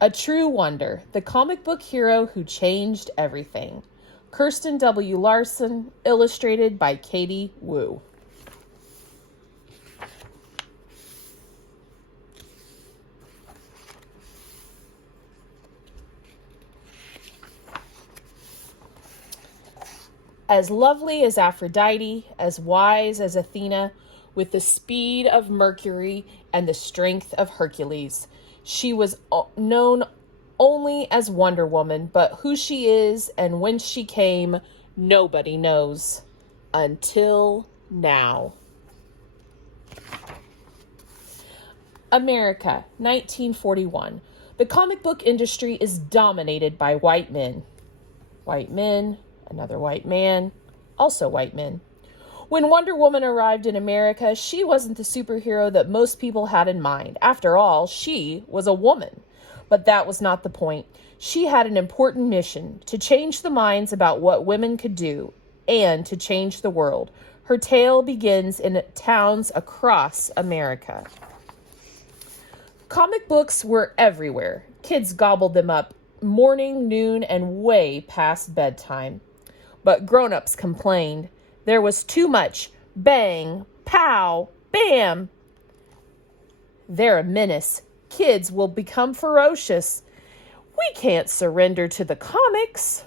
A true wonder, the comic book hero who changed everything. Kirsten W. Larson, illustrated by Katie Wu. As lovely as Aphrodite, as wise as Athena, with the speed of Mercury and the strength of Hercules. She was known only as Wonder Woman, but who she is and when she came, nobody knows. Until now. America, 1941. The comic book industry is dominated by white men. White men, another white man, also white men. When Wonder Woman arrived in America, she wasn't the superhero that most people had in mind. After all, she was a woman. But that was not the point. She had an important mission: to change the minds about what women could do and to change the world. Her tale begins in towns across America. Comic books were everywhere. Kids gobbled them up morning, noon, and way past bedtime. But grown-ups complained. There was too much bang, pow, bam. They're a menace. Kids will become ferocious. We can't surrender to the comics.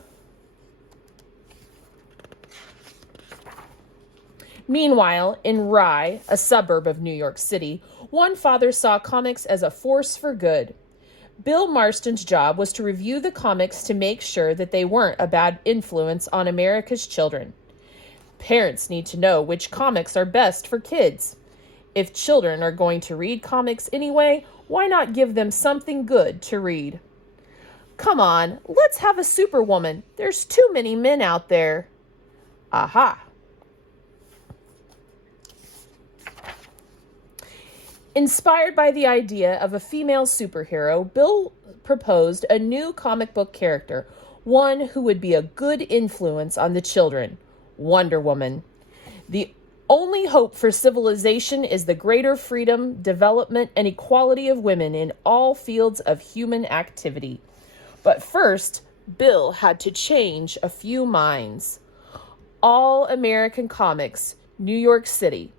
Meanwhile, in Rye, a suburb of New York City, one father saw comics as a force for good. Bill Marston's job was to review the comics to make sure that they weren't a bad influence on America's children. Parents need to know which comics are best for kids. If children are going to read comics anyway, why not give them something good to read? Come on, let's have a superwoman. There's too many men out there. Aha. Inspired by the idea of a female superhero, Bill proposed a new comic book character, one who would be a good influence on the children, Wonder Woman. The only hope for civilization is the greater freedom, development, and equality of women in all fields of human activity. But first, Bill had to change a few minds. All American Comics, New York City.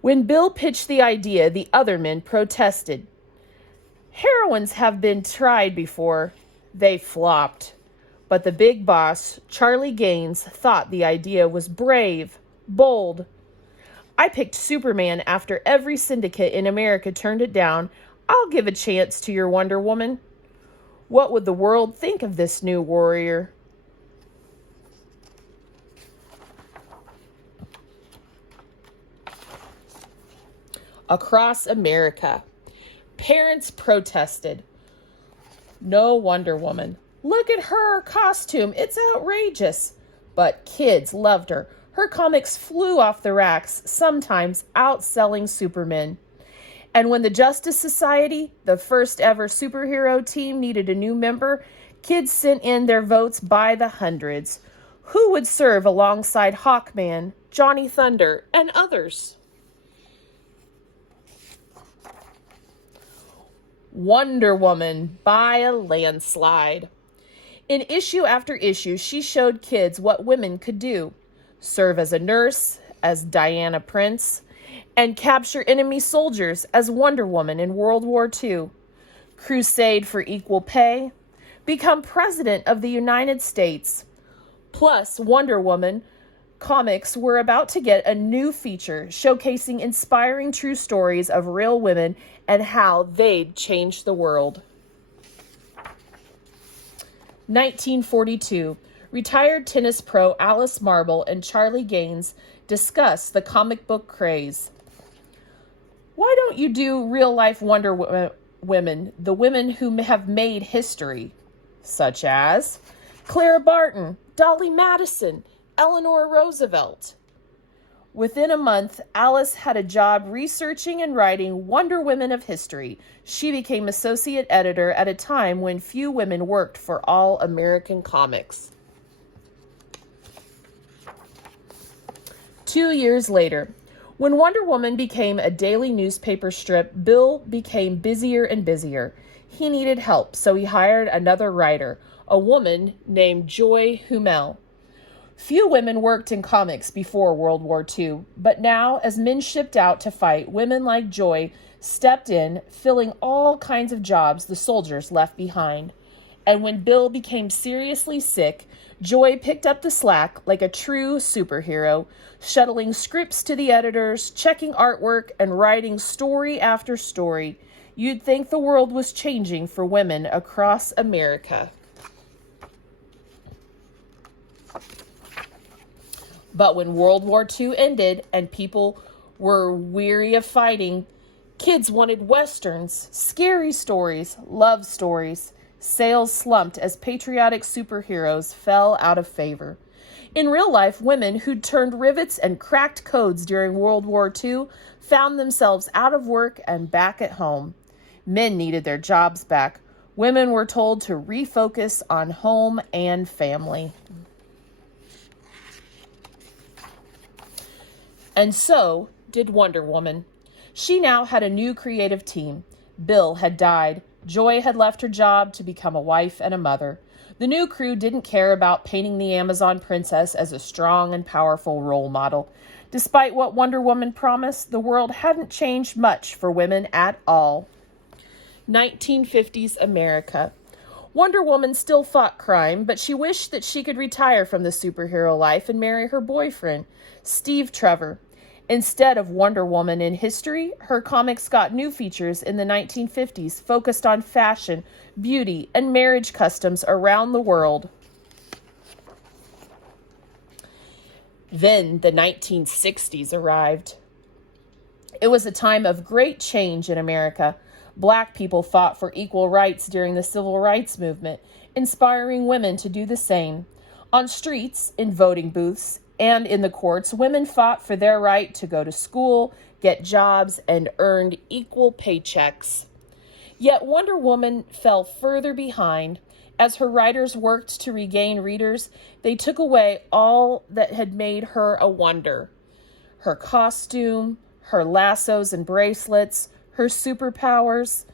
When Bill pitched the idea, the other men protested. Heroines have been tried before. They flopped. But the big boss, Charlie Gaines, thought the idea was brave, bold. I picked Superman after every syndicate in America turned it down. I'll give a chance to your Wonder Woman. What would the world think of this new warrior? Across America, parents protested. No Wonder Woman. Look at her costume. It's outrageous. But kids loved her. Her comics flew off the racks, sometimes outselling Superman. And when the Justice Society, the first ever superhero team, needed a new member, kids sent in their votes by the hundreds. Who would serve alongside Hawkman, Johnny Thunder, and others? Wonder Woman by a landslide. In issue after issue, she showed kids what women could do. Serve as a nurse, as Diana Prince, and capture enemy soldiers as Wonder Woman in World War II. Crusade for equal pay. Become President of the United States. Plus, Wonder Woman comics were about to get a new feature showcasing inspiring true stories of real women and how they'd changed the world. 1942. Retired tennis pro Alice Marble and Charlie Gaines discuss the comic book craze. Why don't you do real-life Wonder Women, the women who have made history, such as Clara Barton, Dolly Madison, Eleanor Roosevelt? Within a month, Alice had a job researching and writing Wonder Women of history. She became associate editor at a time when few women worked for All American Comics. 2 years later, when Wonder Woman became a daily newspaper strip, Bill became busier and busier. He needed help, so he hired another writer, a woman named Joy Hummel. Few women worked in comics before World War II, but now, as men shipped out to fight, women like Joy stepped in, filling all kinds of jobs the soldiers left behind. And when Bill became seriously sick, Joy picked up the slack like a true superhero, shuttling scripts to the editors, checking artwork, and writing story after story. You'd think the world was changing for women across America. But when World War II ended and people were weary of fighting, kids wanted westerns, scary stories, love stories. Sales slumped as patriotic superheroes fell out of favor. In real life, women who'd turned rivets and cracked codes during World War II found themselves out of work and back at home. Men needed their jobs back. Women were told to refocus on home and family. And so did Wonder Woman. She now had a new creative team. Bill had died. Joy had left her job to become a wife and a mother. The new crew didn't care about painting the Amazon princess as a strong and powerful role model. Despite what Wonder Woman promised, the world hadn't changed much for women at all. 1950s America. Wonder Woman still fought crime, but she wished that she could retire from the superhero life and marry her boyfriend, Steve Trevor. Instead of Wonder Woman in history, her comics got new features in the 1950s focused on fashion, beauty, and marriage customs around the world. Then the 1960s arrived. It was a time of great change in America. Black people fought for equal rights during the Civil Rights Movement, inspiring women to do the same. On streets, in voting booths, and in the courts, women fought for their right to go to school, get jobs, and earned equal paychecks. Yet Wonder Woman fell further behind. As her writers worked to regain readers, they took away all that had made her a wonder. Her costume, her lassos and bracelets, her superpowers.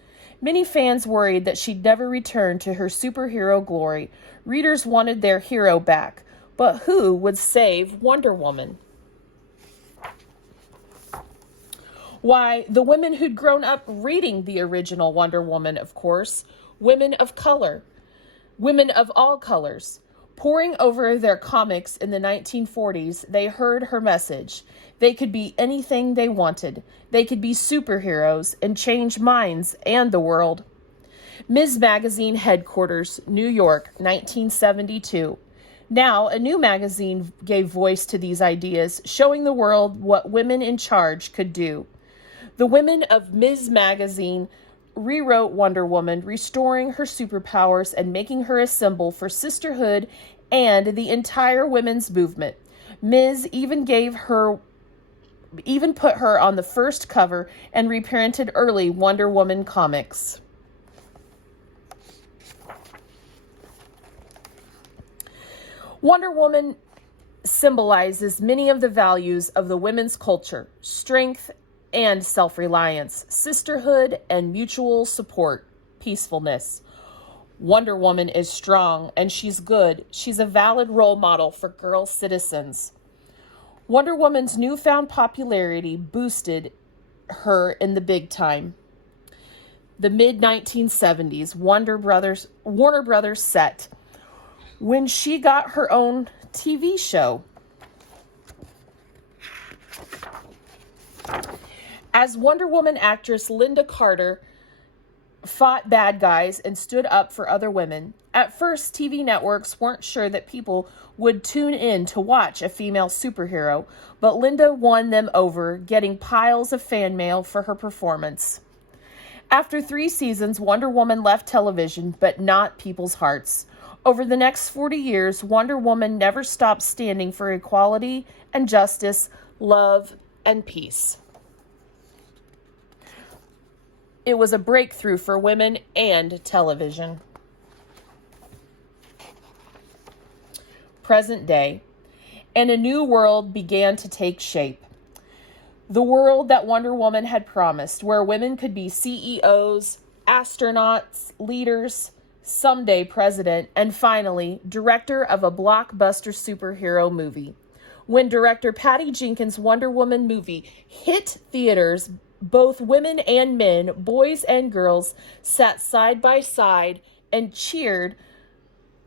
Many fans worried that she'd never return to her superhero glory. Readers wanted their hero back. But who would save Wonder Woman? Why, the women who'd grown up reading the original Wonder Woman, of course. Women of color. Women of all colors. Poring over their comics in the 1940s, they heard her message. They could be anything they wanted. They could be superheroes and change minds and the world. Ms. Magazine Headquarters, New York, 1972. Now, a new magazine gave voice to these ideas, showing the world what women in charge could do. The women of Ms. Magazine rewrote Wonder Woman, restoring her superpowers and making her a symbol for sisterhood and the entire women's movement. Ms. even put her on the first cover and reprinted early Wonder Woman comics. Wonder Woman symbolizes many of the values of the women's culture: strength and self-reliance, sisterhood and mutual support, peacefulness. Wonder Woman is strong and she's good. She's a valid role model for girl citizens. Wonder Woman's newfound popularity boosted her in the big time. The mid-1970s, Warner Brothers set when she got her own TV show. As Wonder Woman actress Lynda Carter fought bad guys and stood up for other women, at first TV networks weren't sure that people would tune in to watch a female superhero, but Lynda won them over, getting piles of fan mail for her performance. After 3 seasons, Wonder Woman left television, but not people's hearts. Over the next 40 years, Wonder Woman never stopped standing for equality and justice, love, and peace. It was a breakthrough for women and television. Present day, and a new world began to take shape. The world that Wonder Woman had promised, where women could be CEOs, astronauts, leaders, someday president, and finally, director of a blockbuster superhero movie. When director Patty Jenkins' Wonder Woman movie hit theaters, both women and men, boys and girls, sat side by side and cheered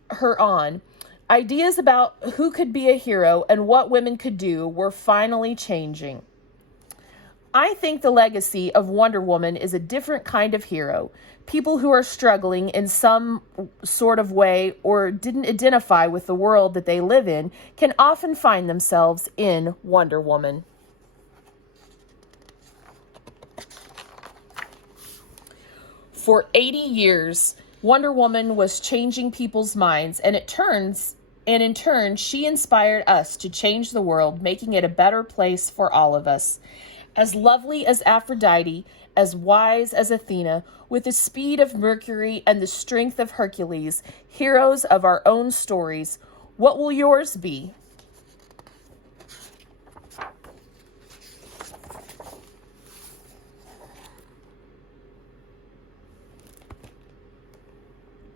her on. Ideas about who could be a hero and what women could do were finally changing. I think the legacy of Wonder Woman is a different kind of hero. People who are struggling in some sort of way or didn't identify with the world that they live in can often find themselves in Wonder Woman. For 80 years, Wonder Woman was changing people's minds, and in turn, she inspired us to change the world, making it a better place for all of us. As lovely as Aphrodite, as wise as Athena, with the speed of Mercury and the strength of Hercules, heroes of our own stories, what will yours be?